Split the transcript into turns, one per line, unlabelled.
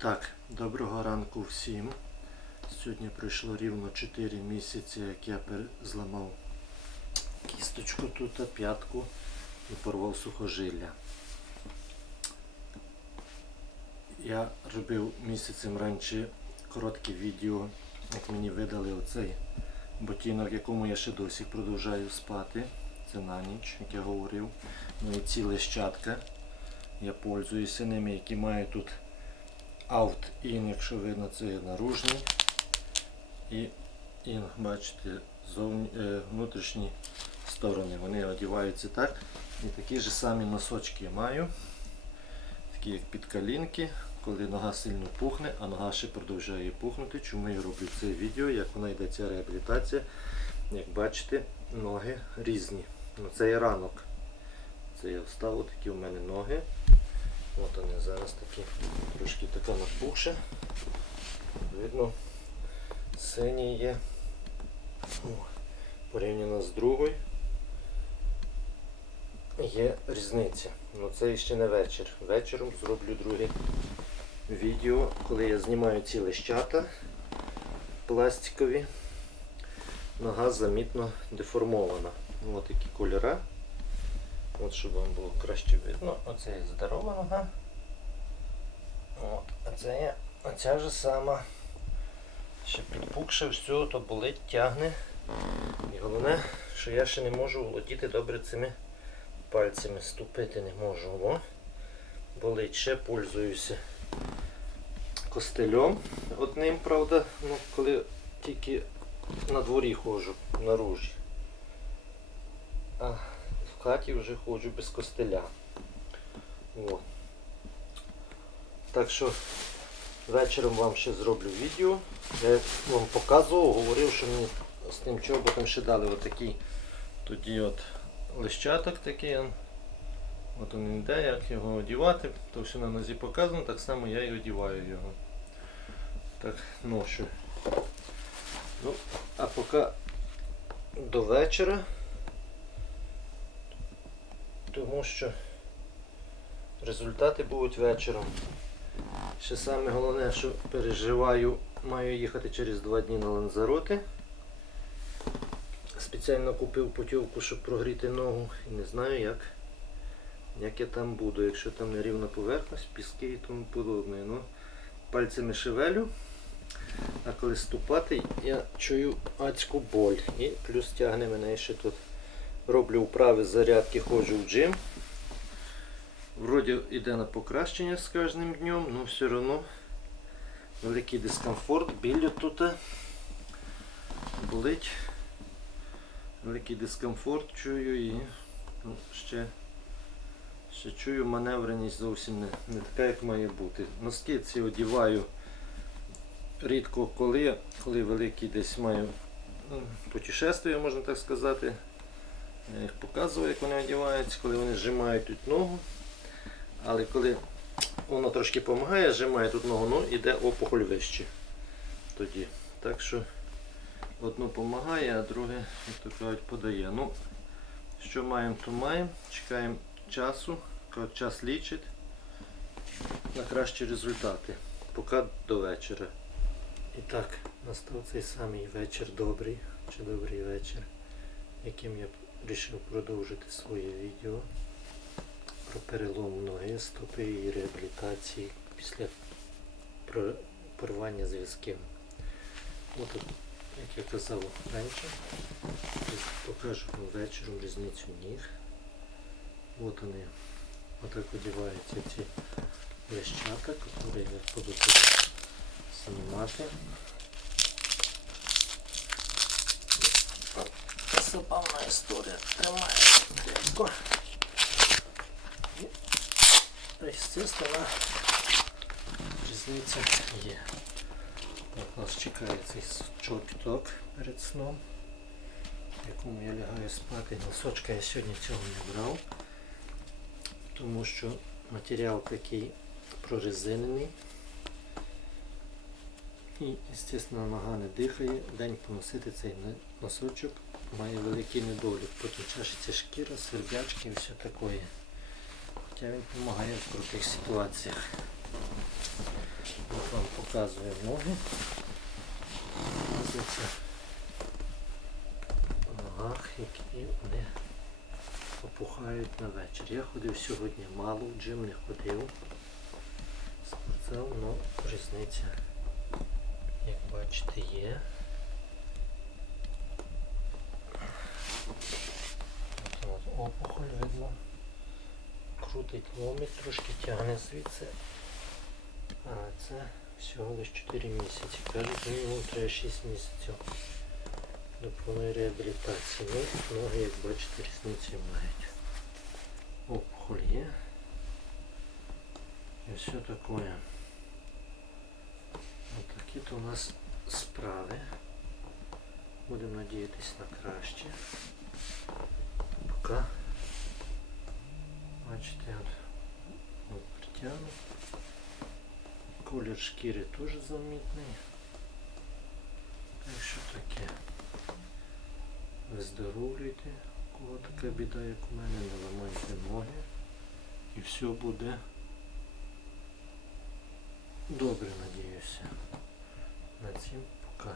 так, доброго ранку всім. Сьогодні пройшло рівно 4 місяці, як я зламав кісточку тут, п'ятку і порвав сухожилля. Я робив місяцем раніше коротке відео, як мені видали оцей ботинок, якому я ще досі продовжую спати. Це на ніч, як я говорив. Ну і ці лещатка. Я пользуюся ними, які мають тут out-in, якщо видно, це є наружний. І in, бачите, зовні, е, внутрішні сторони. Вони одягаються так. І такі ж самі носочки я маю. Такі як підкалінки, коли нога сильно пухне, а нога ще продовжує пухнути. Чому я роблю це відео, як вона йде ця реабілітація. Як бачите, ноги різні. Ну, це є ранок. Це я встав, такі у мене ноги. От вони зараз такі трошки така напухша. Видно, синій є. О, порівняно з другою. Є різниця. Ну це ще не вечір. Вечором зроблю друге відео, коли я знімаю ці лищата пластикові. Нога замітно деформована. Ось такі кольори. От щоб вам було краще видно. Оце є здорова нога. От, а це є оця ж сама. Ще підпукше все, то болить, тягне. І головне, що я ще не можу володіти добре цими пальцями. Ступити не можу. О. Болить, ще пользуюся костельом одним, правда, ну, коли тільки на дворі ходжу, наружі. А в хаті вже ходжу без костеля. О. Так що вечором вам ще зроблю відео. Я вам показував, говорив, що мені з тим чоботом ще дали отакі тоді от лищаток такий. От він йде, як його одівати, то все на нозі показано, так само я і одіваю його. Так, ношу. Ну, а поки до вечора тому що результати будуть вечором. Ще саме головне, що переживаю, маю їхати через два дні на Ланзароти. Спеціально купив путівку, щоб прогріти ногу і не знаю як, як я там буду, якщо там не рівна поверхність, піски і тому подобне. Ну, пальцями шевелю, а коли ступати, я чую адську боль. І плюс тягне мене ще тут роблю вправи зарядки, ходжу в джим. Вроді йде на покращення з кожним днем, але все одно великий дискомфорт, біль тут болить. Великий дискомфорт чую і ну, ще, ще чую маневреність зовсім не, не така, як має бути. Носки ці одіваю рідко коли, коли великий десь маю ну, путешествие, можна так сказати. Я їх показував, як вони одягаються, коли вони зжимають тут ногу. Але коли воно трошки допомагає, зжимає тут ногу, ну іде опухоль вище тоді. Так що одно допомагає, а друге, як то кажуть, подає. Ну, що маємо, то маємо. Чекаємо часу, час лічить на кращі результати. Поки до вечора. І так, настав цей самий вечір добрий, чи добрий вечір, яким я вирішив продовжити своє відео про перелом ноги, стопи і реабілітації після порвання зв'язків. От, як я казав раніше, покажу вам вечором різницю ніг. От вони отак одягаються ці лещата, які я буду тут знімати. Забавна історія тримає естественно, різниця є. От нас чекає цей чобіток перед сном, в якому я лягаю спати. Носочка я сьогодні цього не брав, тому що матеріал такий прорезинений. І, звісно, нога не дихає, день поносити цей носочок має великий недолік. Потім чашиться шкіра, сердячки і все таке. Хоча він допомагає в крутих ситуаціях. Вам показує ноги. Показується в ногах, які вони опухають на вечір. Я ходив сьогодні мало, в джим не ходив. Спортзал, але різниця, як бачите, є. От опухоль видно. Крутить ломить, трошки тягне звідси. А це всього лише 4 місяці. Кажуть, мінімум треба 6 місяців до повної реабілітації. Ну, ноги, як бачите, різниці мають. Опухоль є. І все таке. Ось такі то у нас справи. Будемо надіятися на краще. Поки бачите, от, от притягну. Колір шкіри теж замітний. Так що таке. Виздоровлюйте, у кого така біда, як у мене, не ламайте ноги. І все буде добре, надіюся. На цім пока.